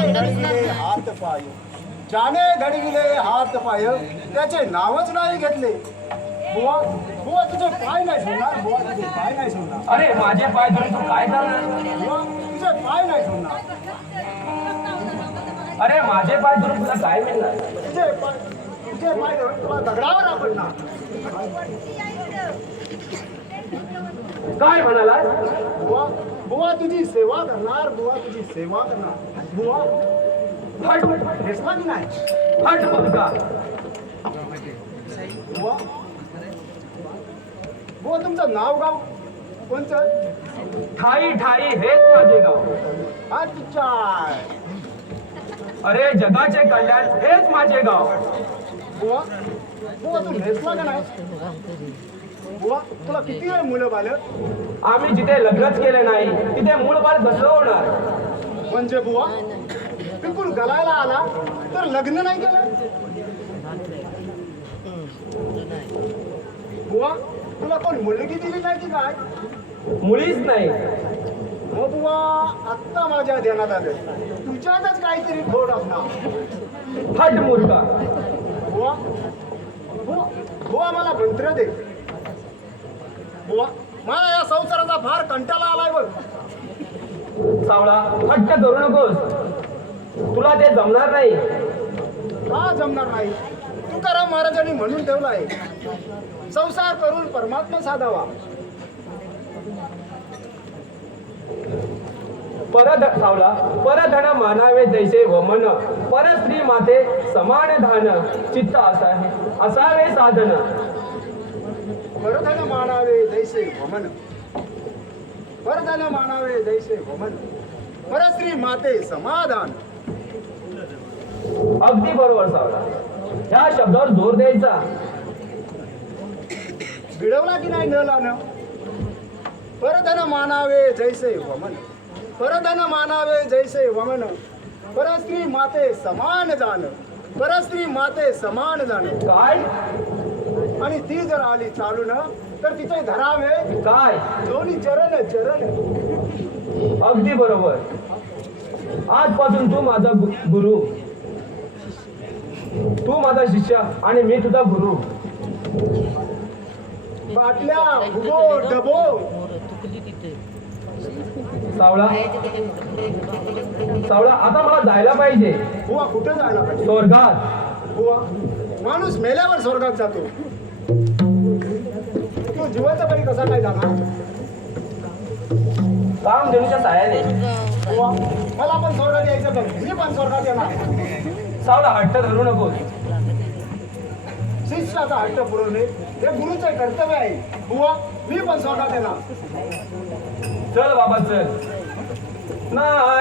हात पाय. ज्याने घडविले हात पाय त्याचे नावच नाही घेतले. बुवा तुझे पाय नाही सोडणार. बुवा तुझे पाय नाही सोडणार. अरे माझे पाय धरून तू काय करणार? तुझे पाय नाही सोडणार. अरे माझे पाय धरून तुला काय मिळणार? तुझे पाय धरून तुला दगडावर आपण ना काय म्हणाला बुवा बुवा तुझी सेवा करणार बुवा तुझी सेवा करणार. बुवा हट की नाही? हट मुलगा बुवा बुवा तुमचं नाव गाव कोणचं? ठाई ठाई हेच माझे गाव. अच्छा. अरे जगाचे कल्याण हेच माझे गाव. बुवा बुवा तू हेसला का नाही? बुवा तुला किती वेळ मुलं बालक? आम्ही जिथे लग्नच केले नाही तिथे मूळ बाळ कसं होणार. म्हणजे बुवा बिलकुल गलायला आला तर लग्न नाही केलं? बुवा तुला कोण मुलगी दिली नाही की काय? मुळीच नाही. मग बुवा आत्ता माझ्या ध्यानात आलं. तुझ्यातच काहीतरी खोड असणार. हट मूर्खा बुवा बुवा बुवा मला मंत्र दे. बुवा मला या संसाराचा फार कंटाळा आलाय बघ. सावळा हट्ट करू नकोस. तुला ते जमणार नाही. का जमणार नाही? तुकाराम महाराजांनी म्हणून ठेवलाय संसार करून परमात्मा साधावा. परध सावला परधन मानावे जैसे वमन परस्त्री माते समान धान चित्त असावे असावे साधन. वरधन मानावे जैसे वमन। वरधन मानावे जैसे वमन। परस्त्री माते समाधान। अगदी बरोबर सावला ह्या शब्दावर जोर द्यायचा. भिडवला की नाही नलानं परधन मानावे जैसे वमन। परधन मानावे जैसे वमन। परस्त्री माते समान जाण परस्त्री माते समान जाण काय? आणि ती जर आली चालून तर तिचे धरावे. काय? दोन्ही चरण चरण अगदी बरोबर. आजपासून तू माझा गुरु. तू माझा शिष्य आणि मी तुझा गुरु. बाटल्या भुगो डबो. सावळा. सावळा आता मला जायला पाहिजे. बुवा कुठं जायला पाहिजे? स्वर्गात. बुवा माणूस मेल्यावर स्वर्गात जातो. तो जिवंत परी कसा काय जाणार काम देण्याच्या सायाने मला पण स्वर्गात यायचं बघ मी पण स्वर्गात येणार. सावळा हट्ट धरू नकोस शिष्याचा हट्ट पुरवणे हे गुरुचे कर्तव्य आहे. बुवा मी पण स्वर्गात येणार. चल बाबा चल. नारायण